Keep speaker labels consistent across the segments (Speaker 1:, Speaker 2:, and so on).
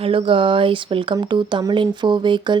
Speaker 1: Hello guys welcome to Tamil info vehicle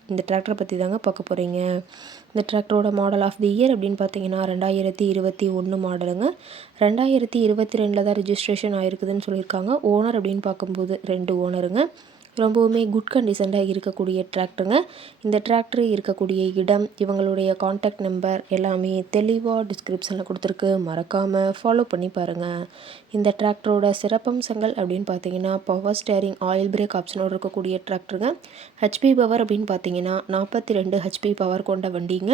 Speaker 1: இந்த டிராக்டரை பற்றி தாங்க பார்க்க போகிறீங்க இந்த டிராக்டரோட மாடல் ஆஃப் தி இயர் அப்படின்னு பார்த்தீங்கன்னா ரெண்டாயிரத்தி இருபத்தி ஒன்று மாடலுங்க ரெண்டாயிரத்தி இருபத்தி ரெண்டில் தான் ரிஜிஸ்ட்ரேஷன் ஆயிருக்குதுன்னு சொல்லியிருக்காங்க. ஓனர் அப்படின்னு பார்க்கும்போது ரெண்டு ஓனருங்க ரொம்பவுமே குட் கண்டிஷனில் இருக்கக்கூடிய டிராக்டருங்க இந்த டிராக்டர் இருக்கக்கூடிய இடம் இவங்களுடைய காண்டாக்ட் நம்பர் எல்லாமே தெளிவாக டிஸ்கிரிப்ஷனில் கொடுத்துருக்கு. மறக்காமல் ஃபாலோ பண்ணி பாருங்கள் இந்த டிராக்டரோட சிறப்பம்சங்கள் அப்படின்னு பார்த்தீங்கன்னா பவர் ஸ்டேரிங் ஆயில் பிரேக் ஆப்ஷனோடு இருக்கக்கூடிய டிராக்டருங்க ஹெச்பி பவர் அப்படின்னு பார்த்தீங்கன்னா நாற்பத்தி ரெண்டு ஹெச்பி பவர் கொண்ட வண்டிங்க.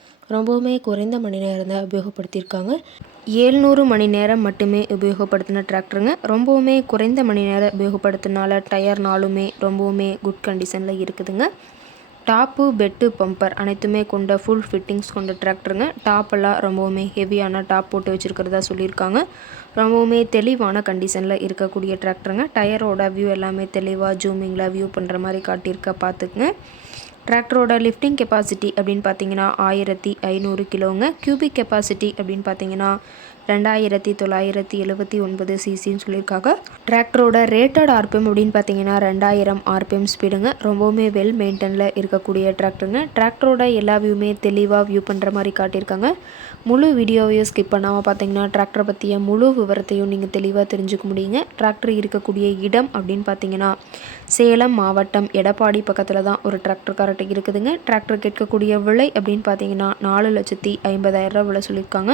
Speaker 1: ரொம்பவுமே குறைந்த மணி நேரம் தான் உபயோகப்படுத்தியிருக்காங்க. ஏழ்நூறு மணி நேரம் மட்டுமே உபயோகப்படுத்தின டிராக்டருங்க. ரொம்பவுமே குறைந்த மணி நேரம் உபயோகப்படுத்தினால டயர்னாலுமே ரொம்பவுமே குட் கண்டிஷனில் இருக்குதுங்க. டாப்பு பெட்டு பம்பர் அனைத்துமே கொண்ட ஃபுல் ஃபிட்டிங்ஸ் கொண்ட டிராக்டருங்க டாப்பெல்லாம் ரொம்பவுமே ஹெவியான டாப் போட்டு வச்சுருக்கிறதா சொல்லியிருக்காங்க. ரொம்பவுமே தெளிவான கண்டிஷனில் இருக்கக்கூடிய டிராக்டருங்க டயரோட வியூ எல்லாமே தெளிவாக ஜூமிங்கில் வியூ பண்ணுற மாதிரி காட்டியிருக்க பார்த்துக்குங்க. டிராக்டரோட லிஃப்டிங் கெப்பாசிட்டி அப்படின்னு பார்த்தீங்கன்னா ஆயிரத்தி ஐநூறு கிலோங்க. கியூபிக் கெப்பாசிட்டி அப்படின்னு பார்த்தீங்கன்னா ரெண்டாயிரத்தி தொள்ளாயிரத்தி எழுபத்தி ஒன்பது சிசின்னு சொல்லியிருக்காங்க. டிராக்டரோட ரேட்டட் ஆர்பிஎம் அப்படின்னு பார்த்தீங்கன்னா ரெண்டாயிரம் ஆர்பிஎம் ஸ்பீடுங்க ரொம்பவுமே வெல் மெயின்டெனில் இருக்கக்கூடிய டிராக்டருங்க டிராக்டரோட எல்லா வியூமே தெளிவாக வியூ பண்ணுற மாதிரி காட்டியிருக்காங்க. முழு வீடியோவையும் ஸ்கிப் பண்ணாமல் பார்த்தீங்கன்னா டிராக்டரை பற்றிய முழு விவரத்தையும் நீங்கள் தெளிவாக தெரிஞ்சுக்க முடியுங்க. டிராக்டர் இருக்கக்கூடிய இடம் அப்படின்னு பார்த்தீங்கன்னா சேலம் மாவட்டம் எடப்பாடி பக்கத்தில் தான் ஒரு டிராக்டர் கரெக்ட் இருக்குதுங்க. டிராக்டர் கேட்கக்கூடிய விலை அப்படின்னு பார்த்தீங்கன்னா நாலு லட்சத்தி ஐம்பதாயிரம் விலை சொல்லியிருக்காங்க.